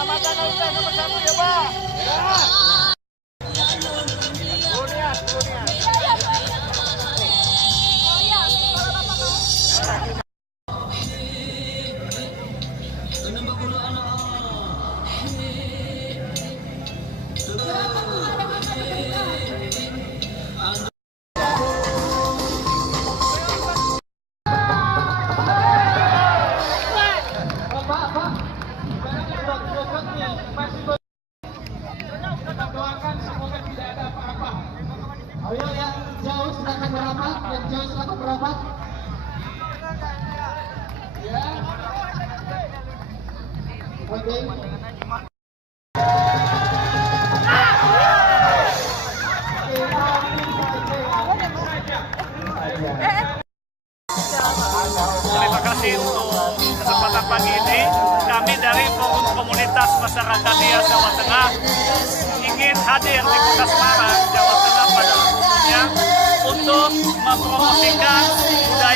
Selamatan kita nomor 1 ya Pak. Dunia. Ayo yang jauh silakan merapat, Ya. Oke. Terima kasih untuk kesempatan pagi ini. Kami dari Forum Komunitas Masyarakat Nias Jawa Tengah ingin hadir di Kota Semarang, Jawa Tengah pada umumnya untuk mempromosikan budaya